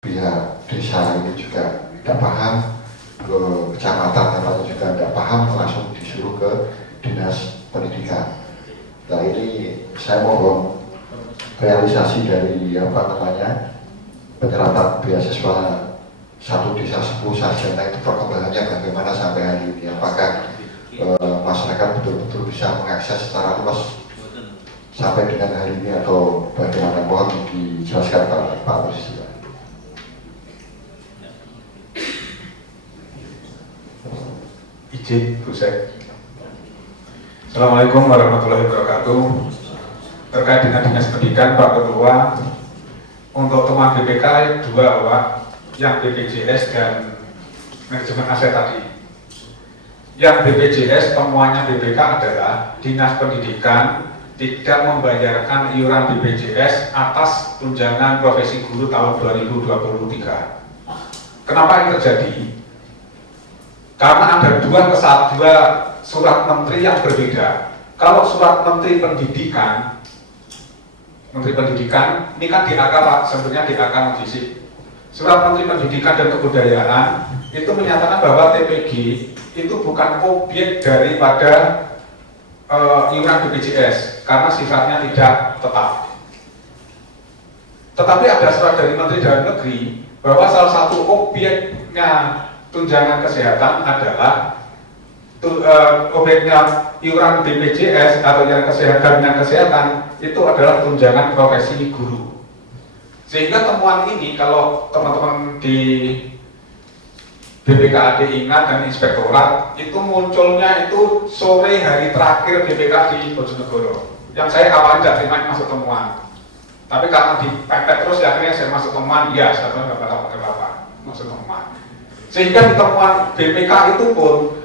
pihak desa ini juga tidak paham, ke kecamatan namanya juga tidak paham, langsung disuruh ke dinas pendidikan. Nah ini saya mohon realisasi dari penyerapan beasiswa satu desa 10 sarjana itu perkembangannya bagaimana sampai hari ini, apakah masyarakat betul-betul bisa mengakses secara luas sampai dengan hari ini atau bagaimana, mohon dijelaskan Pak Presiden. Izin Bu Sek. Assalamualaikum warahmatullahi wabarakatuh. Terkait dengan Dinas Pendidikan Pak Ketua, untuk temuan BPK dua Pak, yang BPJS dan manajemen aset tadi. Yang BPJS temuannya BPK adalah Dinas Pendidikan tidak membayarkan iuran BPJS atas tunjangan profesi guru tahun 2023. Kenapa ini terjadi? Karena ada dua surat menteri yang berbeda. Kalau surat menteri pendidikan ini kan DAK Pak, sebenarnya DAK Mujisi. Surat Menteri Pendidikan dan Kebudayaan itu menyatakan bahwa TPG itu bukan objek daripada iuran BPJS karena sifatnya tidak tetap. Tetapi ada surat dari Menteri Dalam Negeri bahwa salah satu objeknya tunjangan kesehatan adalah objeknya iuran BPJS atau yang kesehatan itu adalah tunjangan profesi guru. Sehingga temuan ini kalau teman-teman di BPKAD ingat dan inspektorat itu munculnya itu sore hari terakhir BPK di Bojonegoro. Yang saya awalnya tidak terima masuk temuan, tapi karena dipepet terus ya akhirnya saya masuk temuan, iya saya nggak apa-apa masuk temuan. Sehingga di temuan BPK itu pun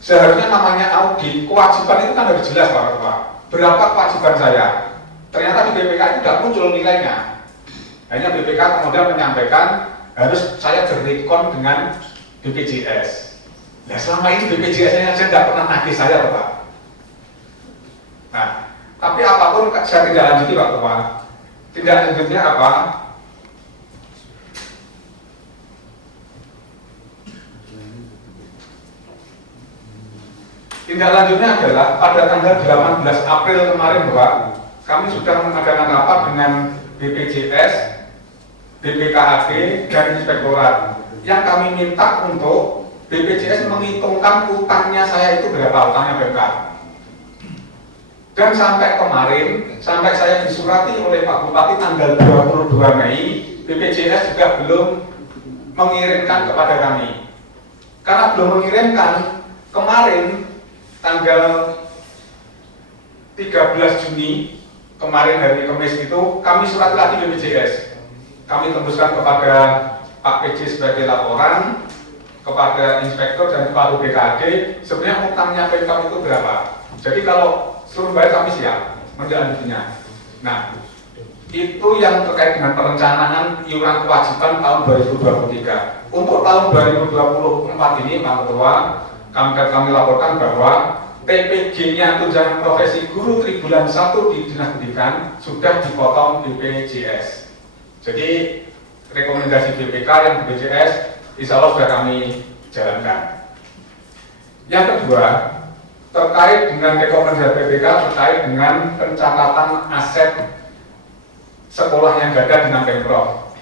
seharusnya namanya audit, kewajiban itu kan harus jelas Pak Ketua. Berapa kewajiban saya? Ternyata di BPK itu tidak muncul nilainya. Hanya BPK kemudian menyampaikan harus saya direkon dengan BPJS. Nah selama ini BPJS-nya saya tidak pernah nagih saya Pak. Nah, tapi apapun saya tidak lanjuti Pak Ketua. Tidak lanjutnya apa? Tindak lanjutnya adalah pada tanggal 18 April kemarin Bapak, kami sudah mengadakan rapat dengan BPJS, BPKAD, dan Inspektorat. Yang kami minta untuk BPJS menghitungkan utangnya saya itu berapa, utangnya BPK. Dan sampai kemarin, sampai saya disurati oleh Pak Bupati tanggal 22 Mei, BPJS juga belum mengirimkan kepada kami. Karena belum mengirimkan, kemarin tanggal 13 Juni kemarin hari Kamis itu kami surat lagi BPJS. Kami tembuskan kepada Pak PJ sebagai laporan, kepada inspektor dan kepada BKAD sebenarnya utangnya Pemkab itu berapa. Jadi kalau suruh bayar kami siap menjalankannya. Nah, itu yang terkait dengan perencanaan iuran kewajiban tahun 2023. Untuk tahun 2024 ini Pak Ketua, kami laporkan bahwa TPG-nya tunjangan profesi guru tribulan 1 di Dinas Pendidikan sudah dipotong BPJS. Jadi rekomendasi BPK yang BPJS insya Allah sudah kami jalankan. Yang kedua, terkait dengan rekomendasi BPK terkait dengan pencatatan aset sekolah yang gagal dengan Pemprov.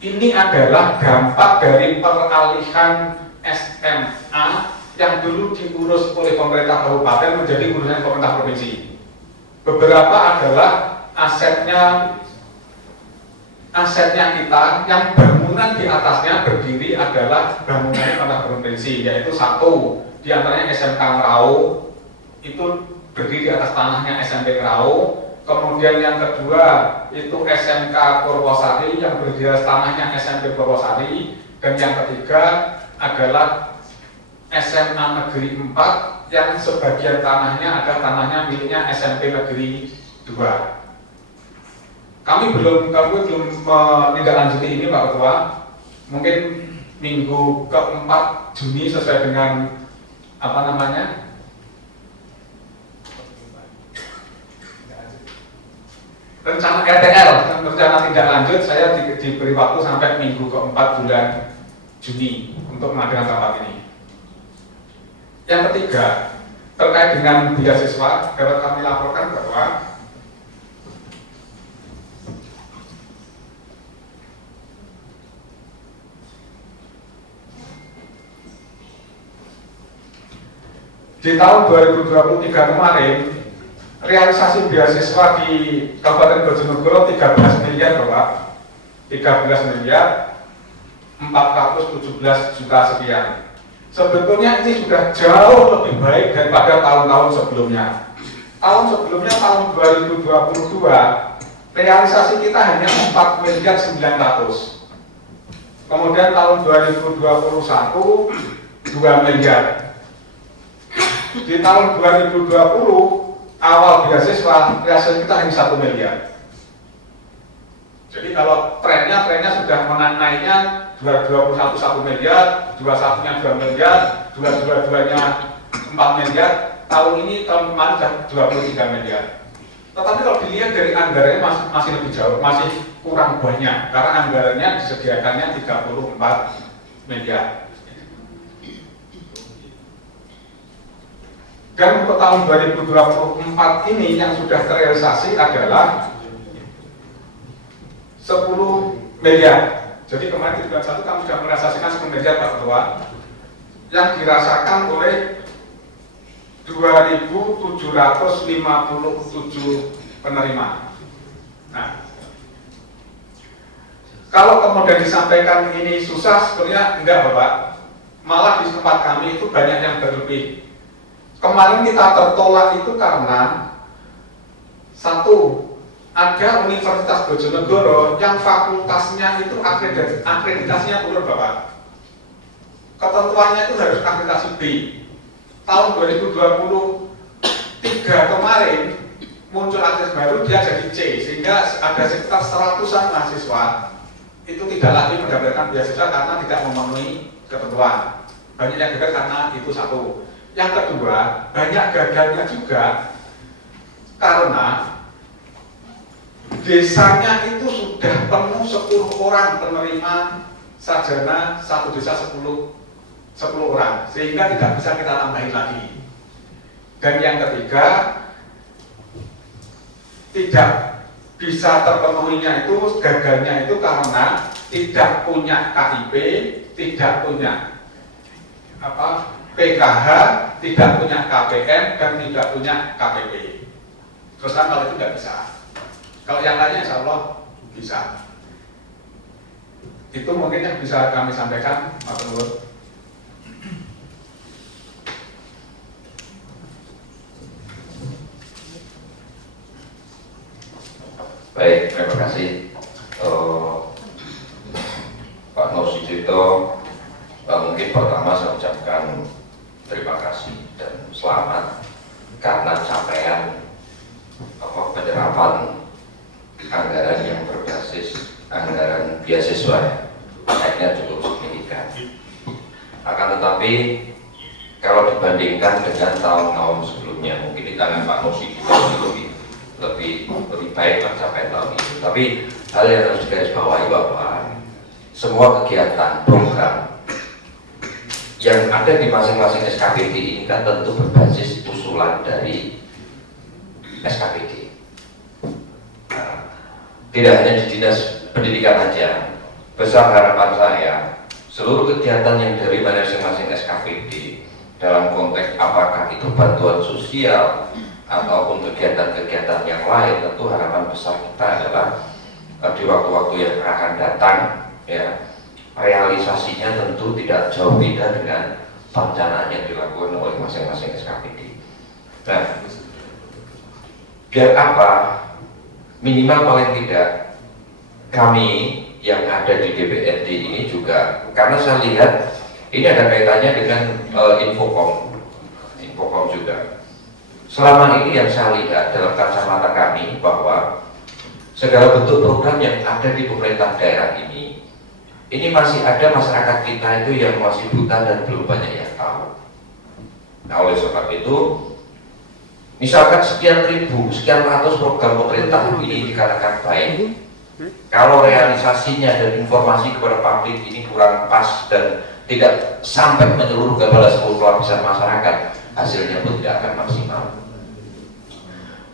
Ini adalah dampak dari peralihan SMA yang dulu diurus oleh pemerintah kabupaten menjadi urusan pemerintah provinsi. Beberapa adalah asetnya kita yang bangunan di atasnya berdiri adalah bangunan pemerintah provinsi, yaitu satu di antaranya SMK Ngerau itu berdiri di atas tanahnya SMP Ngerau. Kemudian yang kedua itu SMK Purwosari yang berdiri di atas tanahnya SMP Purwosari. Dan yang ketiga adalah SMA Negeri 4 yang sebagian tanahnya adalah tanahnya miliknya SMP Negeri 2. Kami belum menindaklanjuti ini Pak Ketua. Mungkin minggu ke-4 Juni sesuai dengan rencana RTL, rencana tindak lanjut, saya diberi waktu sampai minggu keempat bulan Juni untuk mengadakan rapat ini. Yang ketiga, terkait dengan beasiswa, dapat kami laporkan bahwa di tahun 2023 kemarin, realisasi beasiswa di Kabupaten Bojonegoro 13 miliar Bapak, 13 miliar 417 juta sekian. Sebetulnya ini sudah jauh lebih baik daripada tahun-tahun sebelumnya. Tahun sebelumnya, tahun 2022, realisasi kita hanya 4 miliar 900. Kemudian tahun 2021, 2 miliar. Di tahun 2020, awal beasiswa, realisasi kita hanya 1 miliar. Jadi kalau trennya sudah naiknya 2021 1 miliar, 21-nya 2 miliar, 22-nya 4 miliar, tahun ini tahun kemarin sudah 23 miliar. Tetapi kalau dilihat dari anggarannya masih lebih jauh, masih kurang banyak karena anggarannya disediakannya 34 miliar. Dan untuk tahun 2024 ini yang sudah terrealisasi adalah 10 miliar. Jadi kemarin di bulan 1 kami sudah merealisasikan 10 miliar Pak Ketua, yang dirasakan oleh 2.757 penerima. Nah, kalau kemudian disampaikan ini susah, sebenarnya enggak Bapak. Malah di tempat kami itu banyak yang berlebih. Kemarin kita tertolak itu karena satu, ada Universitas Bojonegoro yang fakultasnya itu akreditasinya turun Bapak. Ketentuannya itu harus akreditasi B. Tahun 2023 kemarin muncul akses baru, dia jadi C, sehingga ada sekitar 100-an mahasiswa itu tidak lagi mendapatkan beasiswa karena tidak memenuhi ketentuan. Banyak yang gagal karena itu satu. Yang kedua, banyak gagalnya juga karena desanya itu sudah penuh 10 orang penerima sarjana, satu desa 10 orang, sehingga tidak bisa kita tambahin lagi. Dan yang ketiga, tidak bisa terpenuhinya itu, gagalnya itu karena tidak punya KIP, tidak punya PKH, tidak punya KPM, dan tidak punya KPP. Terus kan kalau itu nggak bisa. Kalau yang lainnya insya Allah bisa. Itu mungkin yang bisa kami sampaikan, Pak Nur. Baik, terima kasih Pak Nur Sujito. Mungkin pertama saya ucapkan terima kasih dan selamat karena capaian penyerapan anggaran yang berbasis anggaran beasiswa naiknya cukup signifikan. Akan tetapi kalau dibandingkan dengan tahun-tahun sebelumnya, mungkin di tangan Pak Nur Sujito lebih baik tercapai tahun ini. Tapi hal yang harus digarisbawahi bahwa semua kegiatan program yang ada di masing-masing SKPD ini kan tentu berbasis usulan dari SKPD. Tidak hanya di dinas pendidikan saja, besar harapan saya seluruh kegiatan yang dari masing-masing SKPD dalam konteks apakah itu bantuan sosial ataupun kegiatan-kegiatan yang lain, tentu harapan besar kita adalah di waktu-waktu yang akan datang, ya, realisasinya tentu tidak jauh beda dengan perencanaan yang dilakukan oleh masing-masing SKPD. Nah, biar apa? Minimal paling tidak kami yang ada di DPRD ini juga, karena saya lihat ini ada kaitannya dengan Infocom juga. Selama ini yang saya lihat dalam kacamata kami bahwa segala bentuk program yang ada di pemerintah daerah ini masih ada masyarakat kita itu yang masih buta dan belum banyak yang tahu. Nah, oleh sebab itu Misalkan sekian ribu, sekian ratus program pemerintah ini dikatakan baik. Kalau realisasinya dan informasi kepada publik ini kurang pas dan tidak sampai menyeluruh kepada seluruh lapisan masyarakat, hasilnya pun tidak akan maksimal.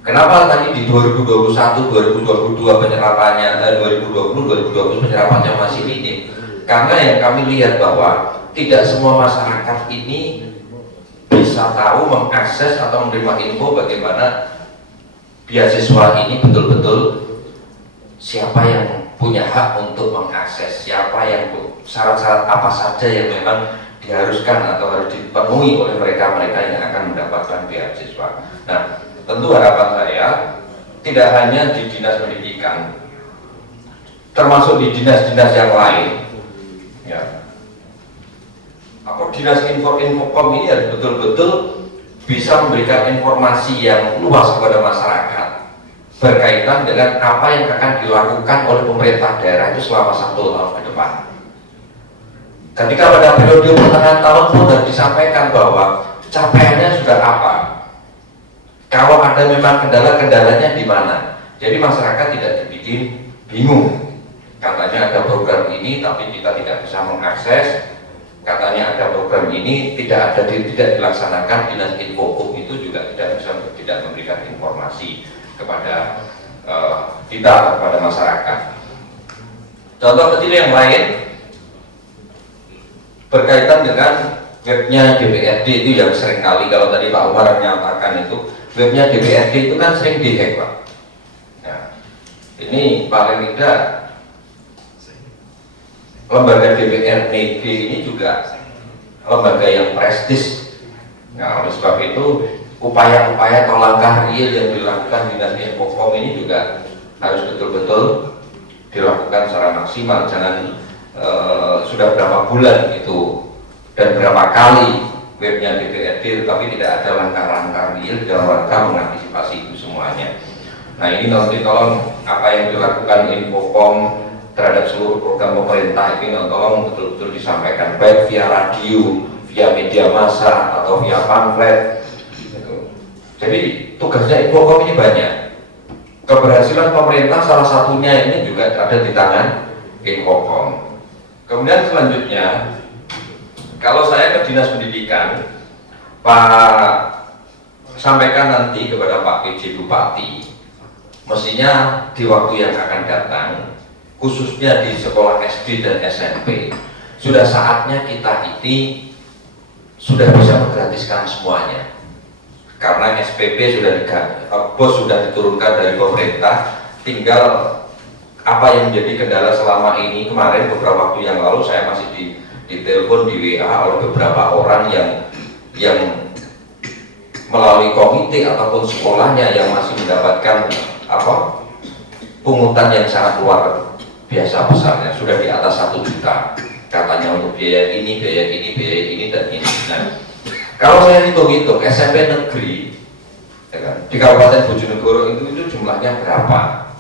Kenapa tadi di 2021, 2022 penyerapannya, 2020 penyerapannya masih minim? Karena yang kami lihat bahwa tidak semua masyarakat ini bisa tahu, mengakses atau menerima info bagaimana beasiswa ini betul-betul siapa yang punya hak untuk mengakses, siapa yang syarat-syarat apa saja yang memang diharuskan atau harus dipenuhi oleh mereka-mereka yang akan mendapatkan beasiswa. Nah, tentu harapan saya tidak hanya di dinas pendidikan, termasuk di dinas-dinas yang lain, ya. Apa dinas Infokom ini harus betul-betul bisa memberikan informasi yang luas kepada masyarakat berkaitan dengan apa yang akan dilakukan oleh pemerintah daerah itu selama 1 tahun ke depan. Ketika pada periode pertengahan tahun pun harus disampaikan bahwa capaiannya sudah apa. Kalau ada memang kendala-kendalanya di mana. Jadi masyarakat tidak dibikin bingung. Katanya ada program ini tapi kita tidak bisa mengakses. Katanya ada program ini tidak dilaksanakan, dinas Infokom itu juga tidak memberikan informasi kepada kita, kepada masyarakat. Contoh kecil yang lain berkaitan dengan webnya DPRD itu yang sering kali, kalau tadi Pak Umar menyatakan itu webnya DPRD itu kan sering dihack, Pak. Nah, ini paling tidak lembaga DPRD ini juga lembaga yang prestis. Nah, oleh sebab itu upaya-upaya atau langkah real yang dilakukan dinas Infokom ini juga harus betul-betul dilakukan secara maksimal. Jangan sudah berapa bulan itu dan berapa kali webnya DPRD tetapi tidak ada langkah-langkah real dalam rangka mengantisipasi itu semuanya. Nah, ini nanti tolong apa yang dilakukan Infokom terhadap seluruh program pemerintah ini tolong betul-betul disampaikan baik via radio, via media massa atau via pamflet gitu. Jadi tugasnya Infokom ini banyak. Keberhasilan pemerintah salah satunya ini juga ada di tangan Infokom. Kemudian selanjutnya, kalau saya ke dinas pendidikan, Pak sampaikan nanti kepada Pak PJ Bupati, mestinya di waktu yang akan datang, khususnya di sekolah SD dan SMP, sudah saatnya kita ini sudah bisa menggratiskan semuanya. Karena SPP BOS sudah diturunkan dari pemerintah, tinggal apa yang menjadi kendala selama ini. Kemarin beberapa waktu yang lalu saya masih ditelepon di WA oleh beberapa orang yang melalui komite ataupun sekolahnya yang masih mendapatkan pungutan yang sangat luar biasa besarnya, sudah di atas 1 juta katanya untuk biaya ini, dan ini. Nah, kalau saya hitung-hitung SMP negeri ya kan, di Kabupaten Bojonegoro itu jumlahnya berapa?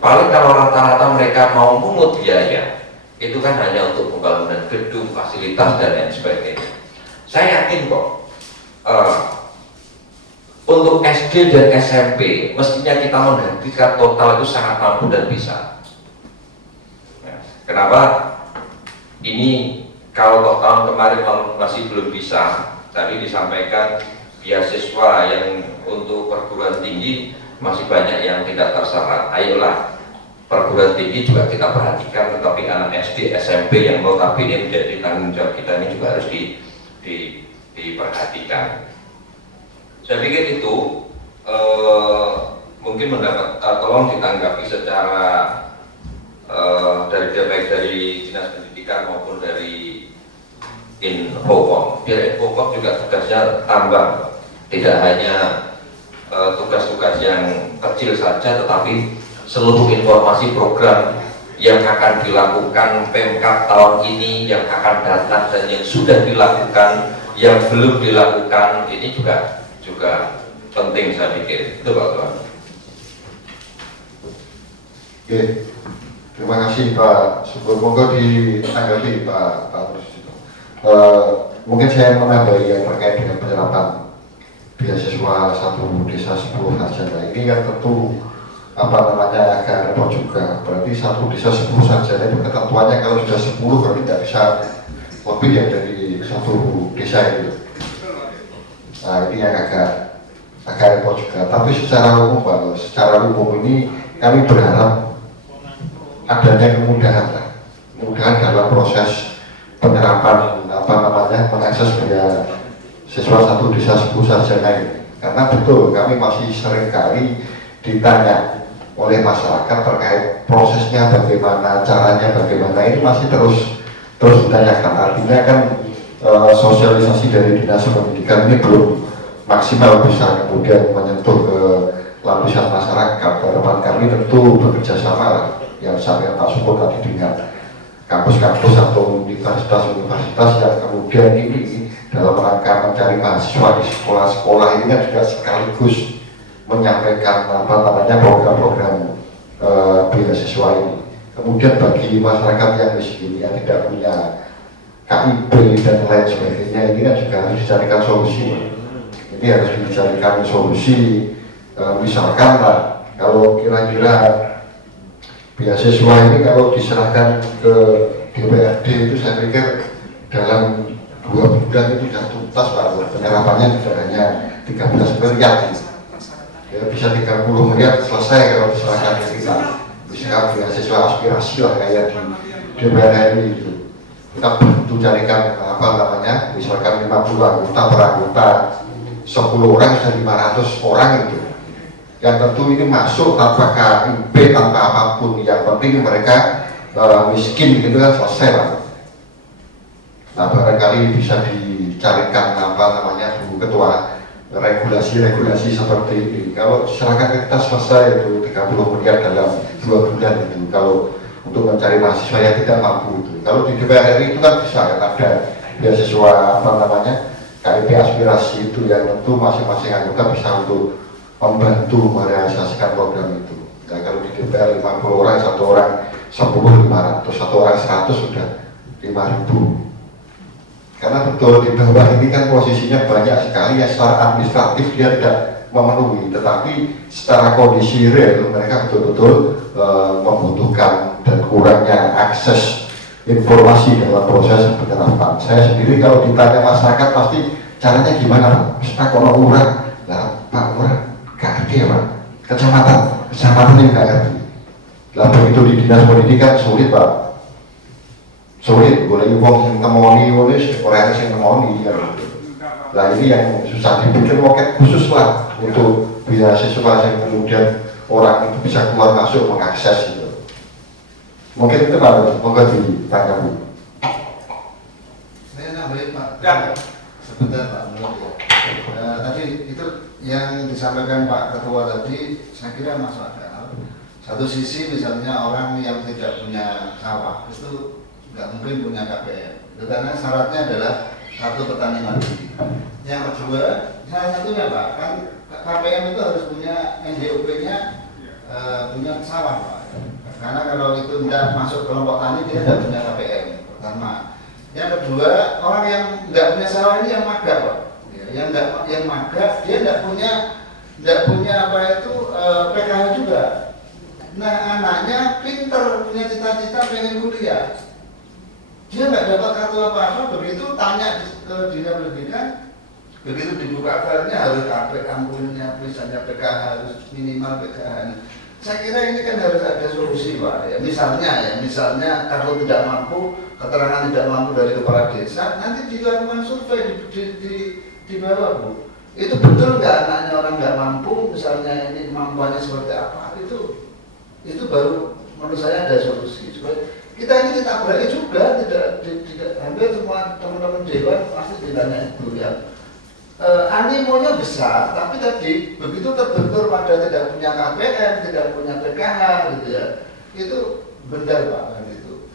Paling kalau rata-rata mereka mau pungut biaya itu kan hanya untuk pembangunan gedung, fasilitas dan lain sebagainya. Saya yakin kok untuk SD dan SMP mestinya kita menggantikan total itu sangat mampu dan bisa. Kenapa? Ini kalau toh tahun kemarin masih belum bisa, tadi disampaikan beasiswa yang untuk perguruan tinggi masih banyak yang tidak terserap. Ayolah, perguruan tinggi juga kita perhatikan, tetapi anak SD, SMP yang notabene menjadi tanggung jawab kita ini juga harus diperhatikan. Saya pikir itu mungkin tolong ditanggapi secara baik dari dinas pendidikan maupun dari Infokom. Biar Infokom juga tugasnya tambah, tidak hanya tugas-tugas yang kecil saja, tetapi seluruh informasi program yang akan dilakukan Pemkab tahun ini, yang akan datang dan yang sudah dilakukan, yang belum dilakukan, ini juga penting saya pikir. Itu Pak Tuan. Oke. Terima kasih Pak Subur. Monggo ditanggapi Pak Rusito. Mungkin saya menambahi yang terkait dengan penyerapan beasiswa 1 desa 10 sarjana ini kan tentu agak repot juga. Berarti 1 desa 10 sarjana itu ketentuannya kalau sudah 10 berarti tidak bisa lebih ya dari 1 desa itu. Nah ini yang agak repot juga. Tapi secara umum ini kami berharap adanya kemudahan dalam proses penyerapan mengakses beasiswa 1 desa 10 sarjana ini. Karena betul kami masih sering kali ditanya oleh masyarakat terkait prosesnya bagaimana, caranya bagaimana, ini masih terus ditanyakan. Artinya kan sosialisasi dari Dinas Pendidikan ini belum maksimal bisa kemudian menyentuh ke lapisan masyarakat. Harapan kami tentu bekerja sama yang saya Pak Suko tadi dengan kampus-kampus atau universitas-universitas yang kemudian ini dalam rangka mencari mahasiswa di sekolah-sekolah ini kan juga sekaligus menyampaikan program-program beasiswa ini. Kemudian bagi masyarakat yang miskin yang tidak punya KIP dan lain sebagainya ini kan juga harus dicarikan solusi. Ini harus dicarikan solusi. Misalkan lah, kalau kira-kira beasiswa ini kalau diserahkan ke DPRD itu saya pikir dalam 2 bulan itu sudah tuntas Pak. Penyerapannya tidak hanya 13 miliar. Ya, bisa 30 miliar selesai kalau diserahkan ke kita. Misalkan beasiswa aspirasi lah kayak di DPR RI itu. Kita bantu carikan misalkan 50 anggota per anggota, 10 orang sudah 500 orang itu. Yang tentu ini masuk tanpa KIP, tanpa apapun. Yang penting mereka miskin gitu kan selesai Pak. Nah barangkali bisa dicarikan Bu Ketua regulasi seperti ini. Kalau diserahkan kita selesai itu 30 miliar dalam 2 bulan itu. Kalau untuk mencari mahasiswa yang tidak mampu itu. Kalau di DPR RI itu kan bisa kan ada beasiswa KIP aspirasi itu yang tentu masing-masing anggota bisa untuk membantu merealisasikan program itu. Nah kalau di DPR 50 orang, 1 orang 10, 500, 1 orang 100 sudah 5.000. Karena betul di bawah ini kan posisinya banyak sekali yang secara administratif dia tidak memenuhi, tetapi secara kondisi real mereka betul-betul membutuhkan dan kurangnya akses informasi dalam proses penyerapan. Saya sendiri kalau ditanya masyarakat pasti caranya gimana Pak? Kita kalau orang, lah Pak orang gak ngerti ya Pak, kecamatan ini gak ngerti. Lah begitu di Dinas Pendidikan sulit Pak. Sulit, boleh uang yang nemoni, orang yang nemoni ya. Nah ini yang susah dibikin loket khusus lah untuk beasiswa yang kemudian orang itu bisa keluar masuk mengakses itu. Mungkin itu Pak, monggo ditanya Bu. Saya nambahin Pak. Ya. Sebentar Pak, tadi itu yang disampaikan Pak Ketua tadi, saya kira masuk akal. Satu sisi misalnya orang yang tidak punya sawah itu nggak mungkin punya KPM, karena syaratnya adalah 1 petani mandiri. Yang kedua, salah satunya Pak, kan KPM itu harus punya NDOP-nya punya sawah Pak. Karena kalau itu tidak masuk kelompok tani dia tidak punya KPM. Pertama. Yang kedua, orang yang nggak punya sawah ini yang magang Pak. Yang magang dia tidak punya PKH juga. Nah anaknya pinter, punya cita-cita pengen kuliah. Dia nggak dapat kartu apa-apa, begitu tanya ke Dinas Pendidikan, begitu dibuka filenya harus KP ampunnya, misalnya PKH harus minimal PKH. Saya kira ini kan harus ada solusi Pak. Ya, misalnya kalau tidak mampu, keterangan tidak mampu dari kepala desa, nanti dilakukan survei di bawah Bu. Itu betul nggak anaknya orang nggak mampu, misalnya ini kemampuannya seperti apa? Itu baru menurut saya ada solusi. Supaya kita ini ditabrak juga, tidak hampir semua teman-teman dewan pasti ditanya itu ya. Animonya besar, tapi tadi begitu terbentur pada tidak punya KPM, tidak punya PKH gitu ya, itu benar Pak gitu.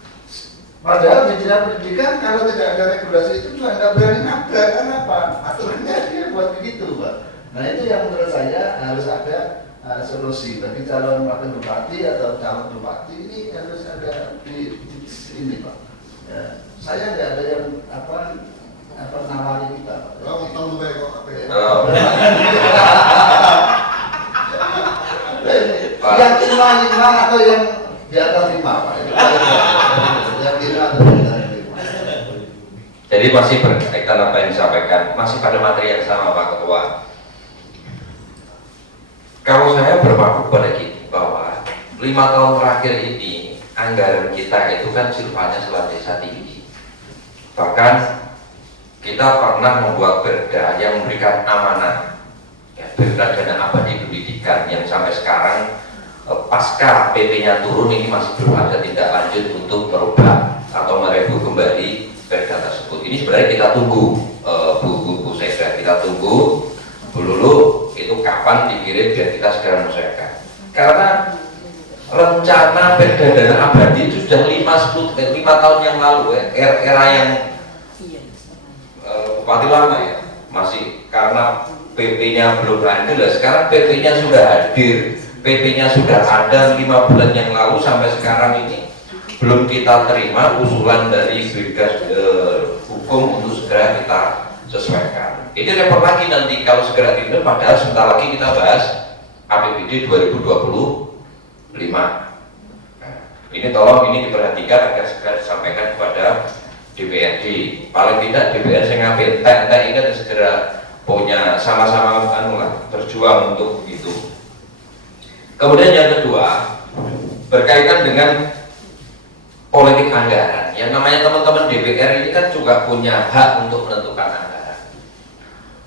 Padahal di Dinas Pendidikan kalau tidak ada regulasi itu juga nggak berani nabrak, kenapa? Aturannya dia buat begitu Pak. Nah itu yang menurut saya harus ada solusi bagi calon wakil bupati atau calon bupati ini harus ada di ini Pak. Ya, saya nggak ada yang nawari kita Pak. Kalau ketemu baik kok. Jadi masih berkaitan apa yang disampaikan, masih pada materi yang sama Pak Ketua. Kalau saya berpaku pada gini bahwa 5 tahun terakhir ini anggaran kita itu kan silvanya senantiasa tinggi. Bahkan kita pernah membuat perda yang memberikan amanah, ya, perda dana abadi pendidikan yang sampai sekarang pasca PP-nya turun ini masih belum ada tindak lanjut untuk merubah atau mereview kembali perda tersebut. Ini sebenarnya kita tunggu, Bu Sekda, kita tunggu dulu itu kapan dikirim biar kita segera menyesuaikan. Karena rencana perda dana abadi itu sudah 5 tahun yang lalu, ya, era yang Bupati lama ya, masih karena PP-nya belum ada. Sekarang PP-nya sudah hadir, PP-nya sudah ada 5 bulan yang lalu sampai sekarang ini belum kita terima usulan dari Brigas hukum untuk segera kita sesuaikan. Ini repot lagi nanti kalau segera tidak, padahal sebentar lagi kita bahas APBD 2025. Nah, ini tolong ini diperhatikan agar segera disampaikan kepada DPRD. Paling tidak DPR saya ngambil tek ini harus segera punya sama-sama berjuang untuk itu. Kemudian yang kedua berkaitan dengan politik anggaran. Yang namanya teman-teman DPR ini kan juga punya hak untuk menentukan anggaran.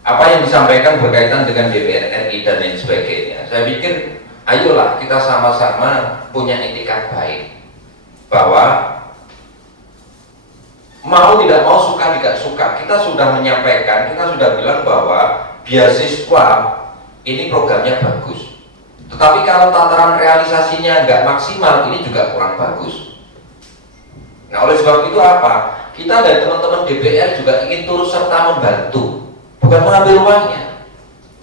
Apa yang disampaikan berkaitan dengan DPR RI dan lain sebagainya, saya pikir ayolah kita sama-sama punya etikat baik bahwa mau tidak mau, suka tidak suka, kita sudah menyampaikan, kita sudah bilang bahwa beasiswa ini programnya bagus, tetapi kalau tataran realisasinya nggak maksimal, ini juga kurang bagus. Nah, oleh sebab itu apa? Kita dari teman-teman DPR juga ingin turut serta membantu, bukan mengambil uangnya,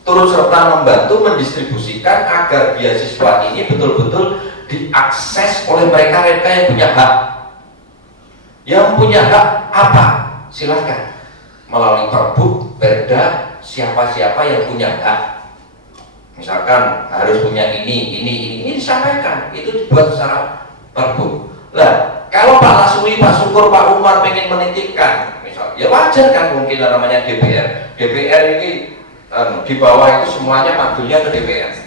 turut serta membantu mendistribusikan agar beasiswa ini betul-betul diakses oleh mereka-mereka yang punya hak. Yang punya hak apa? Silahkan melalui Perbu, Perda, siapa-siapa yang punya hak. Misalkan harus punya ini disampaikan, itu dibuat secara Perbu. Lah, kalau Pak Laswi, Pak Syukur, Pak Umar pengen menitipkan, misal, ya wajar kan, mungkin namanya DPR. DPR ini di bawah itu semuanya manggilnya ke DPR.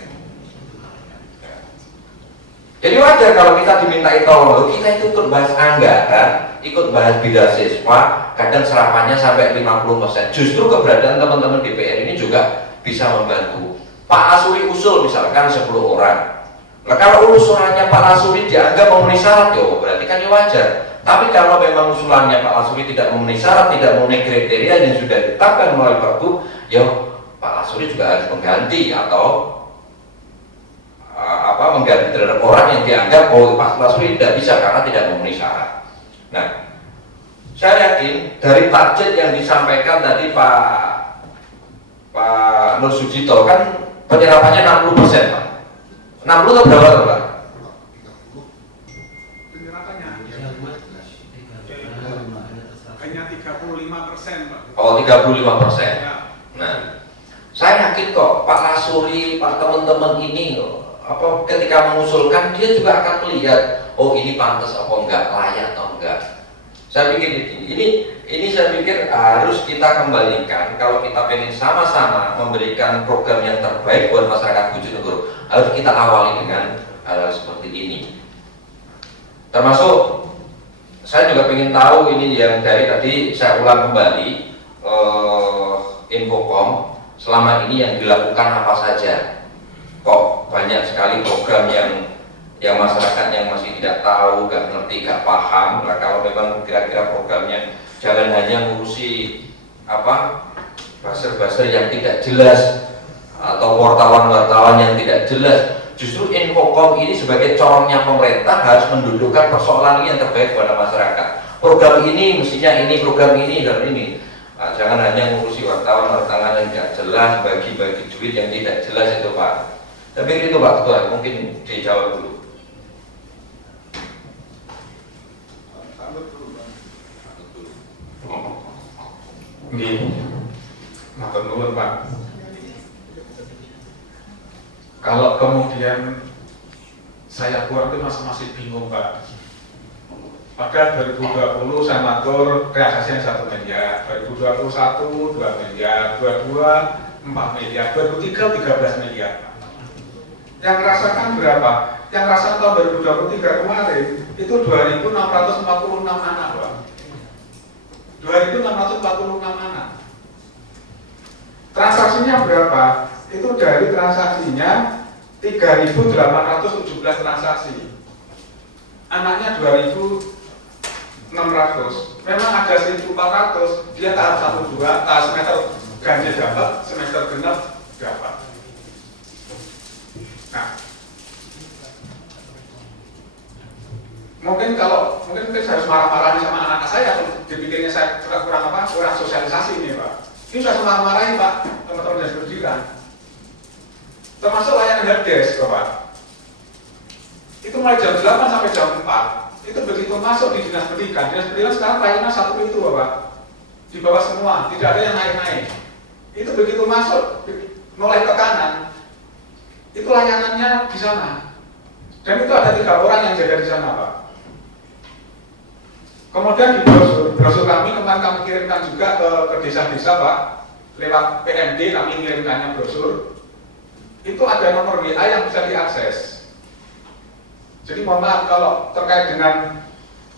Jadi wajar kalau kita dimintai tolong, kita itu ikut bahas anggaran, ikut bahas beasiswa, kadang serapannya sampai 50%. Justru keberadaan teman-teman DPR ini juga bisa membantu. Pak Lasuri usul misalkan 10 orang. Nah, kalau usulannya Pak Lasuri dianggap memenuhi syarat, yo berarti kan ya wajar. Tapi kalau memang usulannya Pak Lasuri tidak memenuhi syarat, tidak memenuhi kriteria yang sudah ditetapkan melalui Perbu, yo Pak Lasuri juga harus mengganti atau mengganti terhadap orang yang dianggap Pak Lasuri tidak bisa karena tidak memenuhi syarat. Nah, saya yakin dari target yang disampaikan tadi Pak Nur Sujito kan penyerapannya 60%, Pak. 60 atau berapa tuh, Pak? Penyerapannya hanya 35%, Pak. Oh, 35%. Ya. Nah, saya yakin kok Pak Lasuri, Pak teman-teman ini ketika mengusulkan dia juga akan melihat, oh ini pantas apa enggak, layak atau enggak. Saya pikir ini saya pikir harus kita kembalikan. Kalau kita pengen sama-sama memberikan program yang terbaik buat masyarakat Bojonegoro, harus kita awali dengan hal seperti ini. Termasuk saya juga ingin tahu ini yang dari tadi saya ulang kembali, Infocom selama ini yang dilakukan apa saja. Kok banyak sekali program yang masyarakat yang masih tidak tahu, nggak ngerti, nggak paham. Nah, kalau memang kira-kira programnya jangan hanya ngurusi buzzer-buzzer yang tidak jelas atau wartawan-wartawan yang tidak jelas. Justru Infocom ini sebagai corongnya pemerintah harus mendudukkan persoalan ini yang terbaik pada masyarakat. Program ini mestinya ini, program ini dan ini. Nah, jangan hanya ngurusi wartawan-wartawan yang tidak jelas, bagi-bagi duit yang tidak jelas itu, Pak. Tapi itu Pak Ketua, mungkin dijawab dulu. Ini, matur nuwun Pak. Kalau kemudian saya keluar itu masih bingung Pak. Pada 2020 saya matur realisasinya 1 miliar, 2021 2 miliar, 22 4 miliar, 2023 13 miliar. Yang rasakan berapa? Yang rasakan tahun 2023 kemarin itu 2.646 anak, Pak. 2.646 anak. Transaksinya berapa? Itu dari transaksinya 3.817 transaksi. Anaknya 2.600. Memang ada 1.400. Dia tahap 1 2, tahap semester ganjil dapat, semester genap dapat. Nah, mungkin saya harus marah-marahin sama anak saya kalau dipikirnya saya kurang sosialisasi ini, Pak. Ini sudah marah-marahin, Pak, teman-teman yang berjiran. Termasuk layanan helpdesk, Bapak. Itu mulai jam 8 sampai jam 4. Itu begitu masuk di dinas pendidikan sekarang layanan 1 pintu, Bapak. Di bawah semua, tidak ada yang naik-naik. Itu begitu masuk, mulai ke kanan, itu layanannya di sana. Dan itu ada 3 orang yang jaga di sana, Pak. Kemudian di brosur kami kemarin kami kirimkan juga ke desa-desa, Pak, lewat PMD kami kirimkannya brosur. Itu ada nomor WA yang bisa diakses. Jadi mohon maaf kalau terkait dengan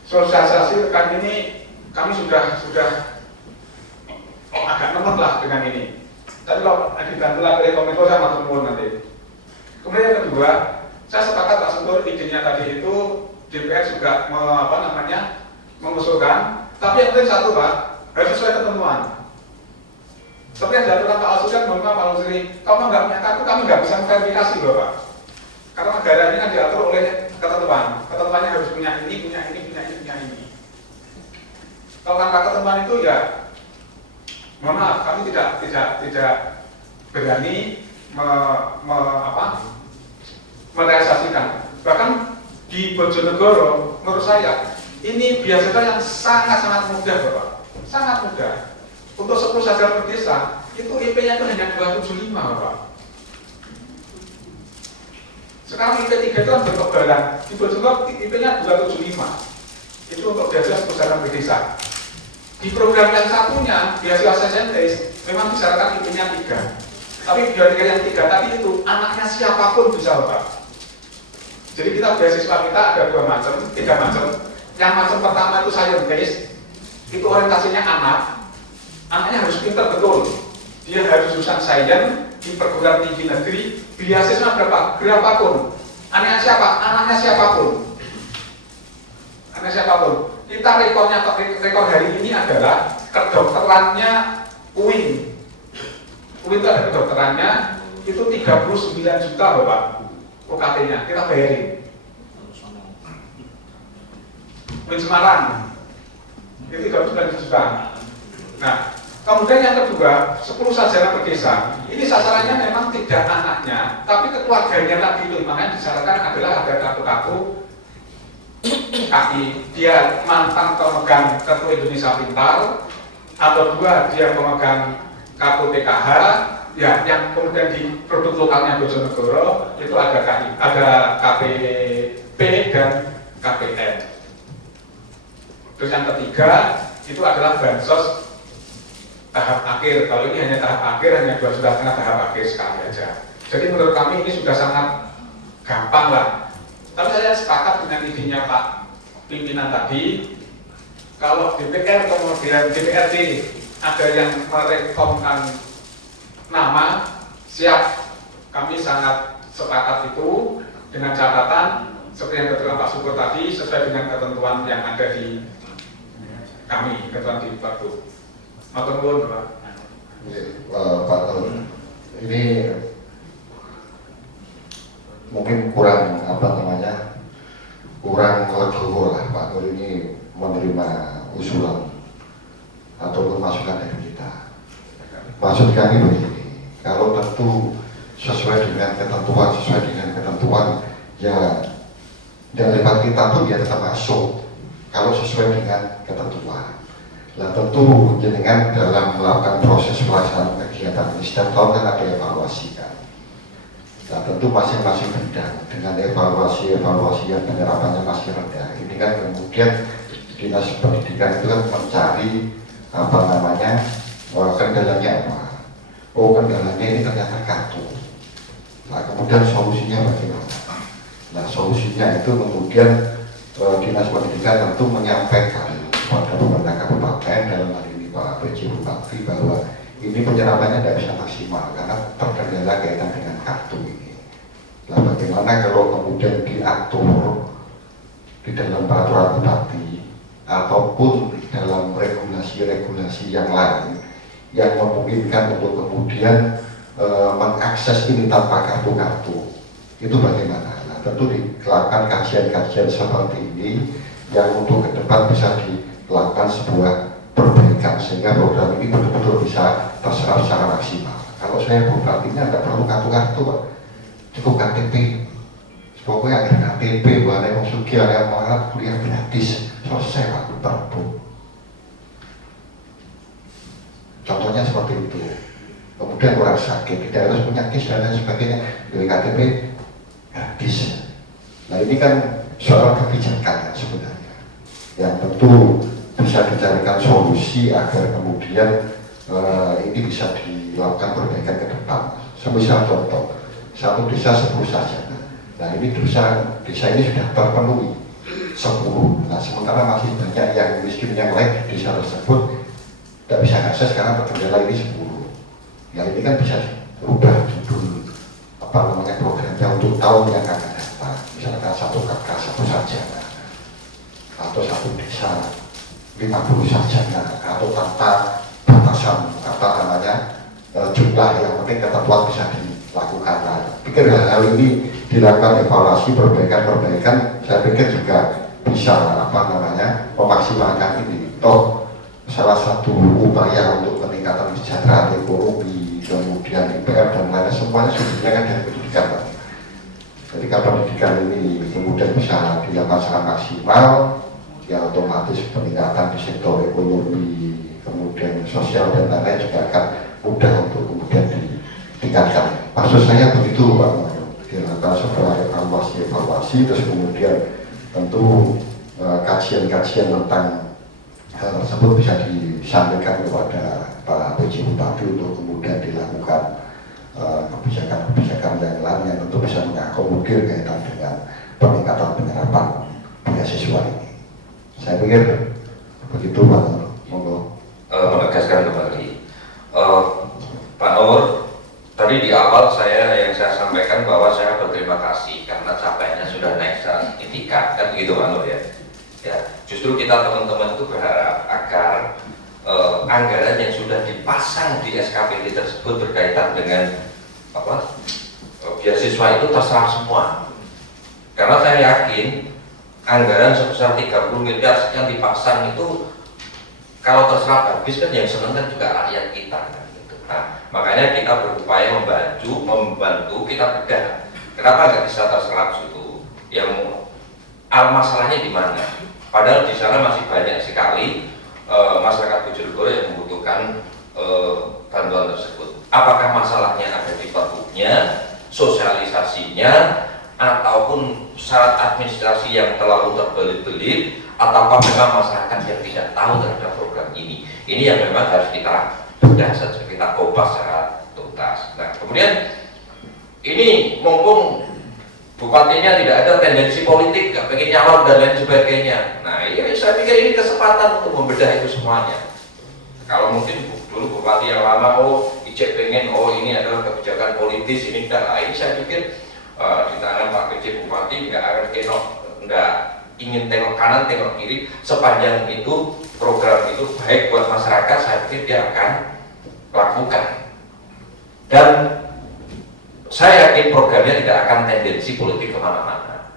sosialisasi rekan ini kami sudah agak nemot lah dengan ini. Tapi kalau dibantu oleh Kominfo saya matur nuwun nanti. Kemudian yang kedua, saya sepakat Pak Sungkur idenya tadi itu DPR juga mengusulkan, tapi yang penting satu, Pak, harus sesuai ketentuan. Seperti yang diaturkan Pak Al-Sudan, mohon maaf Pak Al-Suri, kalau nggak punya kartu kami nggak bisa verifikasi, Bapak. Karena negara ini kan diatur oleh ketentuan. Ketentuannya harus punya ini. Kalau tanpa ketentuan itu ya, mohon maaf, kami tidak berani merealisasikan. Bahkan di Bojonegoro, menurut saya ini biasanya yang sangat mudah, Bapak, sangat mudah. Untuk 10 sarjana per desa itu IP-nya itu hanya 275, Bapak. Sekarang IP 3 itu kan berkebaran. Di Bojonegoro IP-nya 275. Itu untuk beasiswa 10 sarjana per desa. Di program yang satunya beasiswa senteis memang disyaratkan IP-nya 3. Tapi biar yang 3 tadi itu anaknya siapapun bisa, Bapak. Jadi kita beasiswa kita ada 3 macam. Yang macam pertama itu scientist, itu orientasinya anaknya harus pintar betul. Dia harus lulusan sains di perguruan tinggi negeri, beasiswa berapapun. Anaknya siapapun. Kita rekor hari ini adalah kedokterannya UIN. UIN itu ada kedokterannya itu 39 juta, Bapak. UKT-nya kita bayarin. UIN Semarang itu 39 juta. Nah, kemudian yang kedua, 10 sarjana per desa. Ini sasarannya memang tidak anaknya, tapi keluarganya tadi itu. Makanya disyaratkan adalah ada kartu KI. Dia mantan pemegang kartu Indonesia Pintar, atau 2 dia pemegang kartu PKH. Ya, yang kemudian di produk lokalnya Bojonegoro itu ada KI, ada KPP dan KPN. Terus yang ketiga itu adalah bansos tahap akhir. Kalau ini hanya tahap akhir, hanya 2,5 tahap akhir sekali aja. Jadi menurut kami ini sudah sangat gampang lah. Tapi saya sepakat dengan idenya Pak pimpinan tadi. Kalau DPR kemudian DPRD ada yang merekomkan nama, siap, kami sangat sepakat itu dengan catatan seperti yang dikatakan Pak Syukur tadi, sesuai dengan ketentuan yang ada di kami, ketentuan di Pergub. Matur nuwun, Pak. Pak Nur, ini mungkin kurang legowo lah Pak Nur ini menerima usulan ataupun masukan dari kita. Maksud kami begini, kalau tentu sesuai dengan ketentuan, ya dan lewat kita pun dia tetap masuk kalau sesuai dengan ketentuan. Nah tentu jenengan dalam melakukan proses pelaksanaan kegiatan ini setiap tahun kan ada evaluasi kan. Nah tentu masing-masing bidang dengan evaluasi yang penyerapannya masih rendah. Ini kan kemudian dinas pendidikan itu kan mencari apa namanya kendalanya apa. Oh, kendalanya ini ternyata kartu. Nah, kemudian solusinya bagaimana? Nah, solusinya itu kemudian dinas pendidikan tentu menyampaikan kepada pemerintah kabupaten dalam hal ini Pak PJ Bupati bahwa ini penyerapannya tidak bisa maksimal karena terkendala kaitan dengan kartu ini. Nah, bagaimana kalau kemudian diatur di dalam peraturan bupati ataupun dalam regulasi-regulasi yang lain yang memungkinkan untuk kemudian mengakses ini tanpa kartu-kartu, itu bagaimana? Nah, tentu dilakukan kajian-kajian seperti ini yang untuk ke depan bisa dilakukan sebuah perbaikan sehingga program ini betul-betul bisa terserap secara maksimal. Kalau saya bupatinya tidak perlu kartu-kartu, Pak, cukup KTP. Pokoknya ada KTP, bahwa yang sugih, yang malah kuliah gratis, selesai Pak, perbu. Contohnya seperti itu. Kemudian orang sakit, tidak harus punya KIS dan lain sebagainya, dari KTP gratis. Nah, ini kan soal kebijakan sebenarnya, yang tentu bisa dicarikan solusi agar kemudian ini bisa dilakukan perbaikan ke depan. Semisal contoh, satu desa 10 saja. Nah, ini desa ini sudah terpenuhi 10. Nah, sementara masih banyak yang miskin yang lain di desa tersebut tidak bisa akses karena terkendala ini 10. Ya, ini kan bisa berubah judul apa namanya programnya untuk tahun yang akan datang. Misalkan satu kakak, satu sarjana, atau satu desa 50 sarjana, atau tanpa batasan apa namanya jumlah, yang penting ketentuan bisa dilakukan. Nah, pikir hal ini dilakukan evaluasi perbaikan, saya pikir juga bisa apa namanya memaksimalkan ini. Toh salah satu upaya untuk peningkatan kesejahteraan ekonomi, kemudian IPR dan lain-lain semuanya sumbernya kan dari pendidikan, Pak. Ketika pendidikan ini kemudian bisa dilakukan secara maksimal, ya otomatis peningkatan di sektor ekonomi, kemudian sosial dan lain-lain juga akan mudah untuk kemudian ditingkatkan. Maksud saya begitu, Pak, dilakukan setelah evaluasi, terus kemudian tentu kajian-kajian tentang hal tersebut bisa disampaikan kepada Pak PJ Bupati untuk kemudian dilakukan kebijakan-kebijakan yang lain yang tentu bisa mengakomodir kaitan dengan peningkatan penyerapan beasiswa ini. Saya pikir begitu, Pak. Monggo. Menegaskan kembali, Pak Nur, tadi di awal yang saya sampaikan bahwa saya berterima kasih karena capaiannya sudah naik secara signifikan, kan begitu Pak Nur ya? Ya, justru kita teman-teman itu berharap agar anggaran yang sudah dipasang di SKPD tersebut berkaitan dengan beasiswa itu terserap semua. Karena saya yakin anggaran sebesar 30 miliar yang dipasang itu kalau terserap habis kan yang senang kan juga rakyat kita kan, gitu. Nah, makanya kita berupaya membantu kita bedah. Kenapa nggak bisa terserap situ? Yang masalahnya di mana? Padahal di sana masih banyak sekali masyarakat Bojonegoro yang membutuhkan bantuan tersebut. Apakah masalahnya ada di perbuknya, sosialisasinya, ataupun syarat administrasi yang terlalu terbelit-belit, ataukah memang masyarakat yang tidak tahu terhadap program ini? Ini yang memang harus kita bedah saja, kita kopas secara tuntas. Nah, kemudian ini mumpung bupatinya tidak ada tendensi politik, nggak pengen nyalon dan lain sebagainya. Nah, ini saya pikir ini kesempatan untuk membedah itu semuanya. Kalau mungkin dulu bupati yang lama, ijek pengen, ini adalah kebijakan politis, ini tidak lain. Saya pikir di tangan Pak PJ Bupati nggak akan nggak ingin tengok kanan, tengok kiri. Sepanjang itu program itu baik buat masyarakat, saya pikir dia akan lakukan. Dan saya yakin programnya tidak akan tendensi politik kemana-mana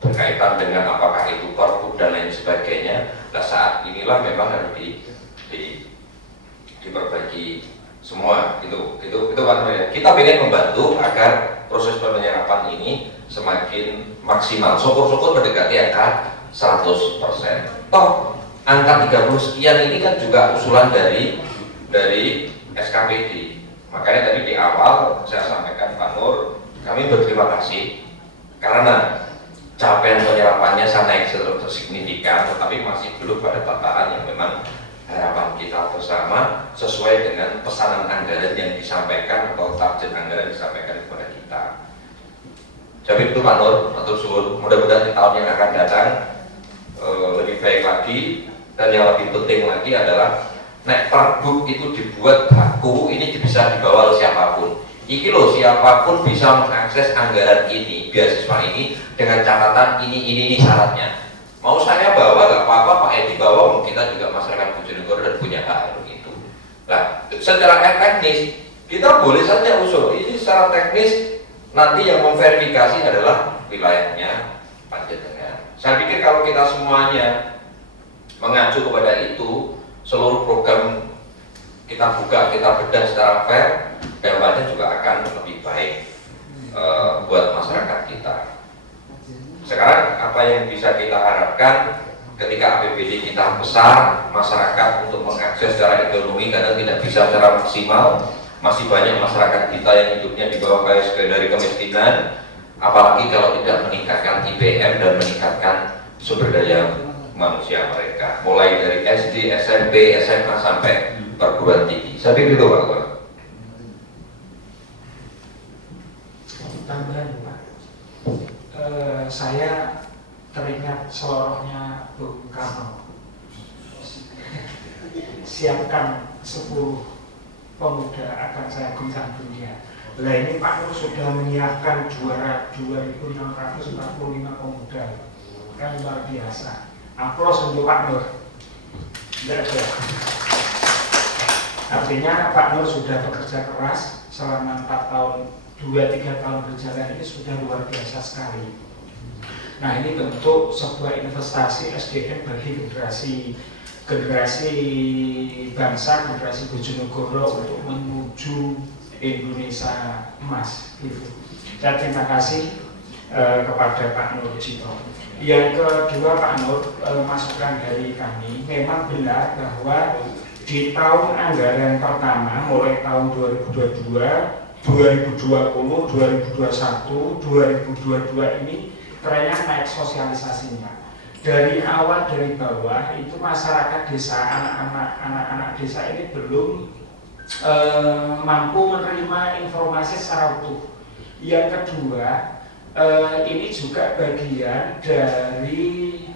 berkaitan dengan apakah itu perpu dan lain sebagainya. Nah, saat inilah memang harus diperbaiki semua. Itu Pak Nur ya. Kita ingin membantu agar proses penyerapan ini semakin maksimal. Syukur-syukur mendekati angka 100%. Toh angka 30 sekian ini kan juga usulan dari SKPD. Makanya tadi di awal saya sampaikan Pak Nur, kami berterima kasih karena capaian penyerapannya naik signifikan, tetapi masih belum pada tataran yang memang harapan kita bersama sesuai dengan pesanan anggaran yang disampaikan atau target anggaran yang disampaikan kepada kita. Jadi itu Pak Nur, atau mudah-mudahan di tahun yang akan datang lebih baik lagi, dan yang lebih penting lagi adalah nek Pergub itu dibuat baku, ini bisa dibawa oleh siapapun. Iki loh, siapapun bisa mengakses anggaran ini, beasiswa ini dengan catatan ini syaratnya. Mau saya bawa nggak apa-apa, Pak Edi bawa, kita juga masyarakat Bojonegoro dan punya hak itu. Nah, secara teknis kita boleh saja usul. Ini secara teknis nanti yang memverifikasi adalah wilayahnya panjenengan. Saya pikir kalau kita semuanya mengacu kepada itu, seluruh program kita buka, kita bedah secara fair, dampaknya juga akan lebih baik buat masyarakat kita. Sekarang apa yang bisa kita harapkan ketika APBD kita besar, masyarakat untuk mengakses secara ekonomi kadang tidak bisa secara maksimal. Masih banyak masyarakat kita yang hidupnya di bawah garis dari kemiskinan, apalagi kalau tidak meningkatkan IPM dan meningkatkan sumber daya manusia mereka, mulai dari SD, SMP, SMA sampai perguruan tinggi. Saya pikir itu Pak. Tambahan Pak, saya teringat selorohnya Bung Karno, siapkan 10 pemuda akan saya guncang dunia. Nah ini Pak Nur sudah menyiapkan juara 2.645 pemuda, kan luar biasa. Aplaus untuk Pak Nur. Artinya Pak Nur sudah bekerja keras selama 2-3 tahun berjalan, ini sudah luar biasa sekali. Nah ini bentuk sebuah investasi SDM bagi generasi bangsa, generasi Bojonegoro untuk menuju Indonesia emas. Gitu. Dan terima kasih kepada Pak Nur Cito. Yang kedua Pak Nur, masukan dari kami, memang benar bahwa di tahun anggaran pertama mulai tahun 2022, 2020, 2021, 2022 ini trennya naik sosialisasinya. Dari awal, dari bawah itu masyarakat desa, anak-anak desa ini belum mampu menerima informasi secara utuh. Yang kedua, ini juga bagian dari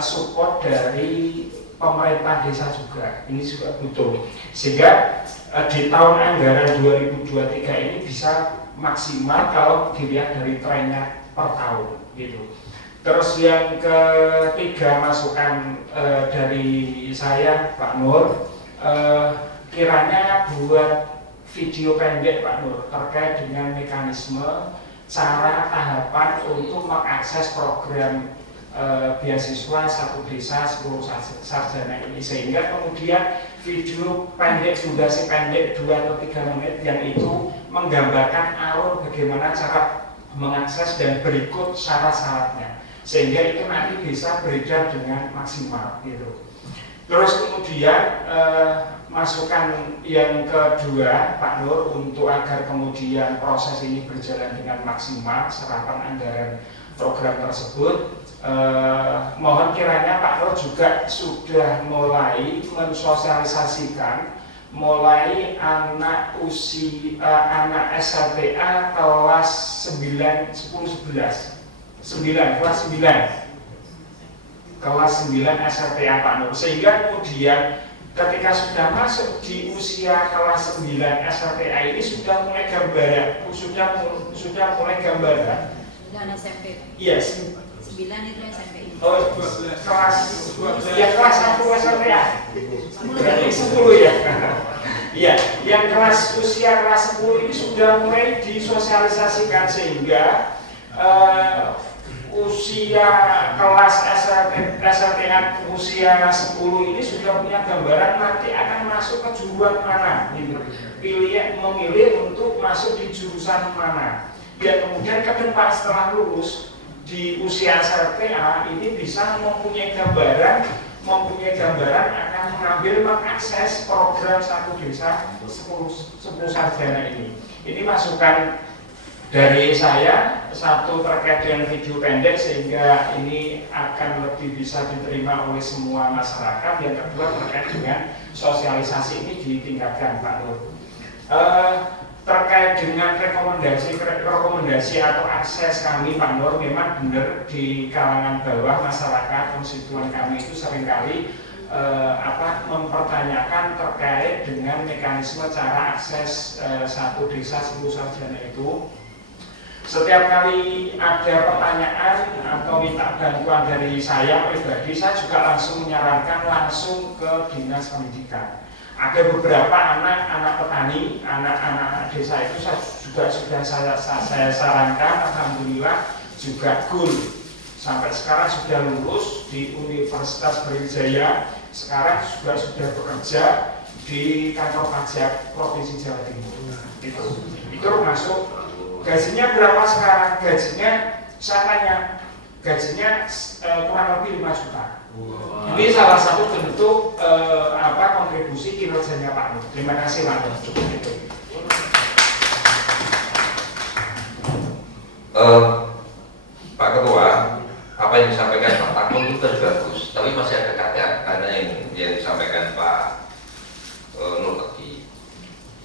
support dari pemerintah desa juga. Ini juga butuh. Sehingga di tahun anggaran 2023 ini bisa maksimal kalau dilihat dari trennya per tahun gitu. Terus yang ketiga masukan dari saya Pak Nur, kiranya buat video pendek Pak Nur terkait dengan mekanisme cara tahapan untuk mengakses program beasiswa satu desa 10 sarjana ini, sehingga kemudian video pendek, durasi pendek 2 atau 3 menit yang itu menggambarkan alur bagaimana cara mengakses dan berikut syarat-syaratnya, sehingga itu nanti bisa beredar dengan maksimal gitu. Terus kemudian masukan yang kedua Pak Nur, untuk agar kemudian proses ini berjalan dengan maksimal serapan anggaran program tersebut, mohon kiranya Pak Nur juga sudah mulai mensosialisasikan mulai anak anak SLTA kelas 9, 10, 11 kelas 9 SLTA Pak Nur, sehingga kemudian ketika sudah masuk di usia kelas 9 SLTA ini sudah mulai gambaran, sudah mulai gambaran. Dan SMP. Yes. 9 itu SMP. Oh, kelas 1 SLTA. Berarti 10 ya. Iya, yang usia kelas 10 ini sudah mulai disosialisasikan, sehingga usia kelas SLTA usia 10 ini sudah punya gambaran nanti akan masuk ke jurusan mana, memilih untuk masuk di jurusan mana. Dan kemudian ke depan setelah lulus di usia SLTA ini bisa mempunyai gambaran akan mengambil mengakses program satu desa 10 sarjana ini. Ini masukan Dari saya, satu terkait dengan video pendek sehingga ini akan lebih bisa diterima oleh semua masyarakat. Yang kedua terkait dengan sosialisasi ini ditingkatkan, Pak Nur. Terkait dengan rekomendasi atau akses kami, Pak Nur, memang benar di kalangan bawah masyarakat konstituen kami itu seringkali mempertanyakan terkait dengan mekanisme cara akses satu desa 10 sarjana itu. Setiap kali ada pertanyaan atau minta bantuan dari saya pribadi, saya juga langsung menyarankan langsung ke dinas pendidikan. Ada beberapa anak petani, anak-anak desa itu sudah saya sarankan, alhamdulillah juga goal. Sampai sekarang sudah lulus di Universitas Brawijaya, sekarang juga sudah bekerja di kantor pajak Provinsi Jawa Timur. Itu masuk. Gajinya berapa sekarang? Gajinya, saya tanya, gajinya kurang lebih 5 juta. Ini salah satu bentuk kontribusi kinerjanya Pak Nur. Terima kasih Pak Nur. Pak Ketua, apa yang disampaikan Pak Takun itu tadi bagus, tapi masih ada kata yang disampaikan Pak Nur tadi.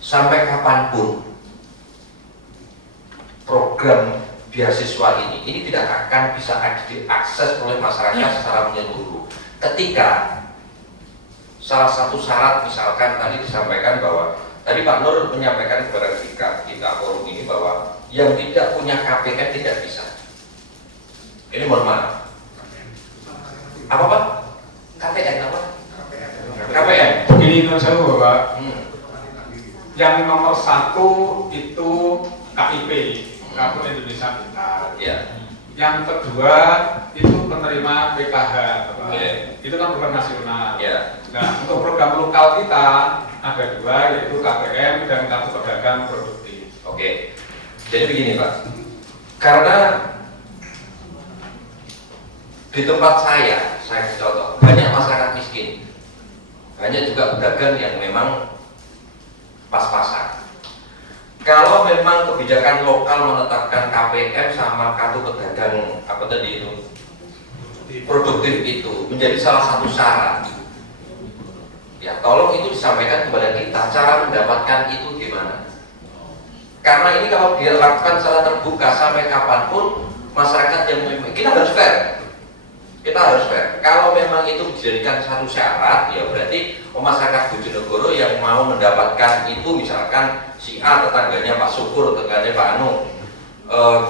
Sampai kapanpun program beasiswa ini tidak akan bisa diakses oleh masyarakat secara menyeluruh. Ketika salah satu syarat, misalkan tadi disampaikan bahwa tadi Pak Nur menyampaikan kepada kita forum ini bahwa yang tidak punya KPM tidak bisa. Ini mohon maaf. Apa Pak? KPM apa? KPM. Begini menurut saya Bapak. Yang nomor 1 itu KIP, Kartu Indonesia Pintar. Ya. Yang kedua itu penerima PKH, itu kan program nasional. Ya. Nah, untuk program lokal kita ada 2, yaitu KPM dan Kartu Pedagang Produktif. Oke. Jadi begini Pak, karena di tempat saya contoh, banyak masyarakat miskin, banyak juga pedagang yang memang pas-pasan. Kalau memang kebijakan lokal menetapkan KPM sama kartu pedagang produktif itu menjadi salah satu syarat, ya tolong itu disampaikan kepada kita cara mendapatkan itu gimana. Karena ini kalau dilakukan secara terbuka sampai kapanpun masyarakat yang kita harus fair. Kita harus fair. Kalau memang itu dijadikan satu syarat, ya berarti masyarakat Bojonegoro yang mau mendapatkan itu, misalkan si A tetangganya Pak Syukur, tetangganya Pak Anu,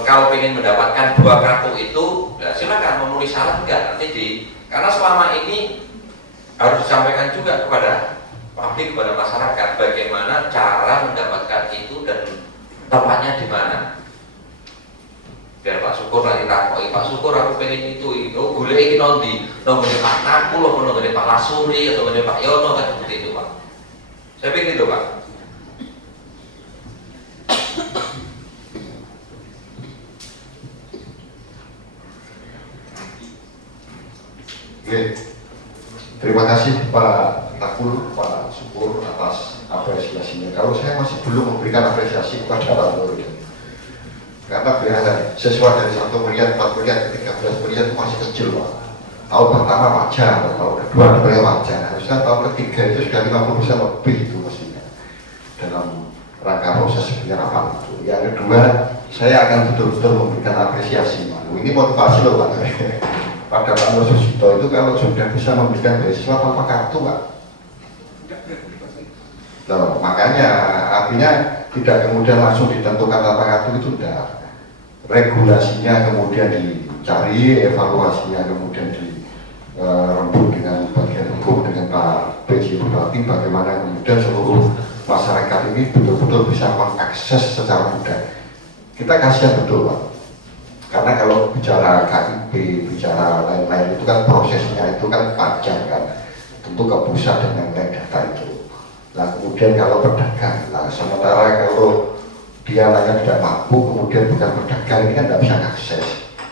kalau ingin mendapatkan 2 kartu itu, ya silakan memenuhi syarat enggak nanti karena selama ini harus disampaikan juga kepada publik, kepada masyarakat bagaimana cara mendapatkan itu dan tempatnya di mana. Biar Pak Syukur nanti takoi, Pak Syukur aku pengen itu boleh ini nanti nomornya Pak Nakul, atau nomornya Pak Lasuri, atau nomornya Pak Yono, kan seperti itu Pak. Saya pikir itu Pak. Oke, terima kasih Pak Takul, Pak Syukur atas apresiasinya. Kalau saya masih belum memberikan apresiasi kepada Pak Nur, karena biasa sesuai dari 1 miliar, 4 miliar, 13 miliar itu masih kecil Pak. Tahun pertama wajar, tahun kedua mulai wajar. Harusnya tahun ketiga itu sudah 50% lebih itu mestinya dalam rangka proses penyerapan itu. Yang kedua, saya akan betul-betul memberikan apresiasi. Ini motivasi loh Pak. Pada Pak Nur Susito itu kalau sudah bisa memberikan beasiswa tanpa kartu Pak. Loh, makanya artinya tidak kemudian langsung ditentukan tanpa kartu itu tidak. Regulasinya kemudian dicari, evaluasinya kemudian dirembuk dengan bagian hukum dengan Pak PJ Bupati, bagaimana kemudian seluruh masyarakat ini betul-betul bisa mengakses secara mudah. Kita kasihan betul Pak. Karena kalau bicara KIP, bicara lain-lain itu kan prosesnya itu kan panjang kan, tentu ke pusat dan lain-lain data itu. Nah kemudian kalau pedagang, nah sementara kalau dia hanya tidak mampu, kemudian bukan pedagang ini kan tidak bisa akses.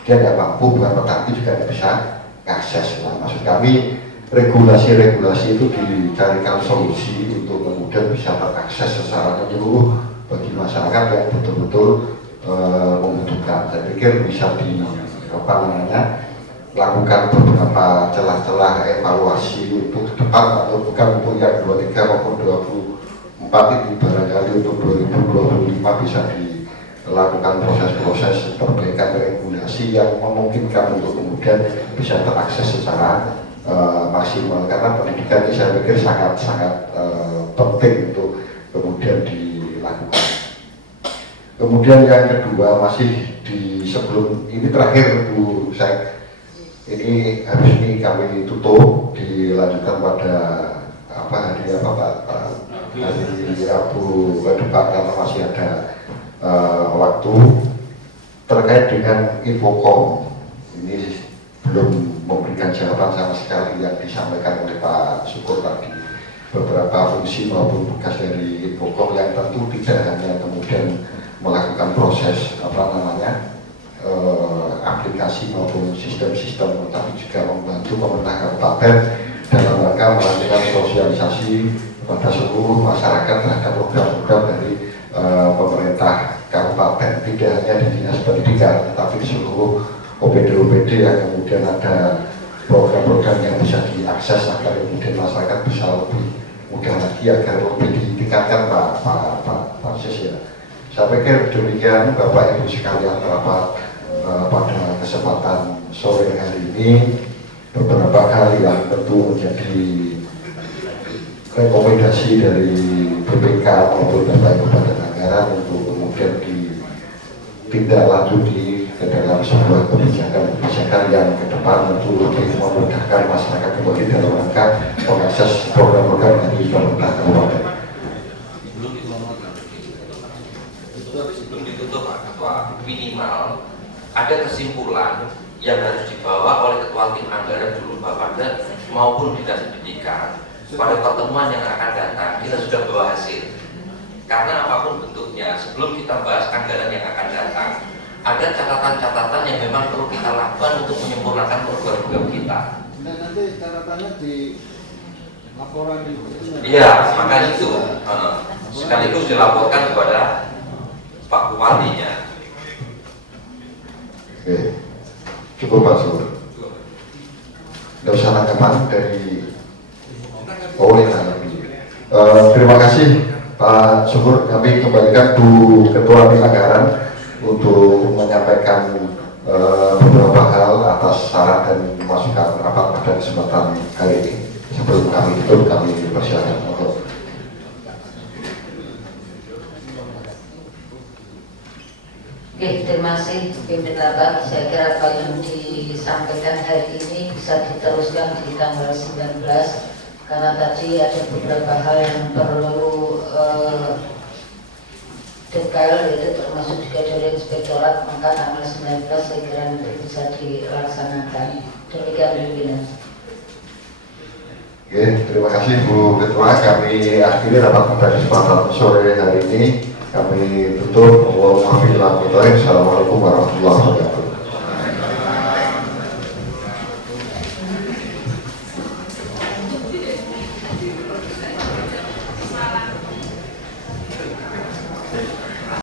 Dia tidak mampu, bukan petani juga tidak bisa akses. Nah maksud kami regulasi-regulasi itu dicarikan solusi untuk kemudian bisa terakses secara menyeluruh bagi masyarakat yang betul-betul membutuhkan. Saya pikir bisa lakukan beberapa celah-celah evaluasi untuk ke depan, atau bukan untuk yang 23 maupun 24 ini, barangkali untuk 2025 bisa dilakukan proses-proses perbaikan regulasi yang memungkinkan untuk kemudian bisa terakses secara maksimal, karena pendidikan ini saya pikir sangat-sangat penting untuk kemudian dilakukan. Kemudian yang kedua, masih di sebelum ini terakhir Bu Sek, ini habis ini kami tutup, dilanjutkan pada hari Pak? Hari Rabu ke depan, karena masih ada waktu terkait dengan Infocom. Ini belum memberikan jawaban sama sekali yang disampaikan oleh Pak Syukur tadi. Beberapa fungsi maupun tugas dari Infocom yang tentu tidak hanya kemudian melakukan proses aplikasi maupun sistem-sistem, tapi juga membantu pemerintah kabupaten dalam rangka melakukan sosialisasi kepada seluruh masyarakat terhadap program-program dari pemerintah kabupaten, tidak hanya di dinas pendidikan, tetapi seluruh OPD-OPD yang kemudian ada program-program yang bisa diakses agar kemudian masyarakat bisa lebih mudah lagi, agar lebih ditingkatkan Pak Sis ya. Saya pikir demikian Bapak Ibu sekalian, pada kesempatan sore hari ini beberapa hal yang tentu menjadi rekomendasi dari BPK maupun Bapak Ibu Badan Anggaran untuk kemudian ditindaklanjuti ke dalam sebuah kebijakan yang ke depan untuk lebih memudahkan masyarakat kembali dalam rangka mengakses program-program dari pemerintah kabupaten. Sebelum ditutup Pak Ketua, minimal ada kesimpulan yang harus dibawa oleh Ketua Tim Anggaran dulu Bapakda maupun Dinas Pendidikan pada pertemuan yang akan datang. Kita sudah bawa hasil, karena apapun bentuknya sebelum kita bahas anggaran yang akan datang, ada catatan-catatan yang memang perlu kita lakukan untuk menyempurnakan program-program kita. Dan nanti catatannya di laporan itu. Iya, makanya itu sekaligus dilaporkan kepada Pak Bupatinya. Oke, cukup Pak Sur. Tidak usah tanggapan dari terima kasih Pak Syukur. Kami kembalikan Bu Ketua Tim Anggaran untuk menyampaikan beberapa hal atas saran dan masukan rapat pada kesempatan kali ini. Sebelum kami tutup, kami persilakan untuk. Oke, terima kasih pimpin rapat. Saya kira apa yang disampaikan hari ini bisa diteruskan di tanggal 19, karena tadi ada beberapa hal yang perlu detail, yaitu termasuk juga dari inspektorat, maka tanggal 19 saya kira nanti bisa dilaksanakan. Demikian pimpinan. Oke, terima kasih Bu Ketua. Kami akhiri rapat pada kesempatan sore hari ini. Kami tutup. Wassalamualaikum warahmatullahi wabarakatuh.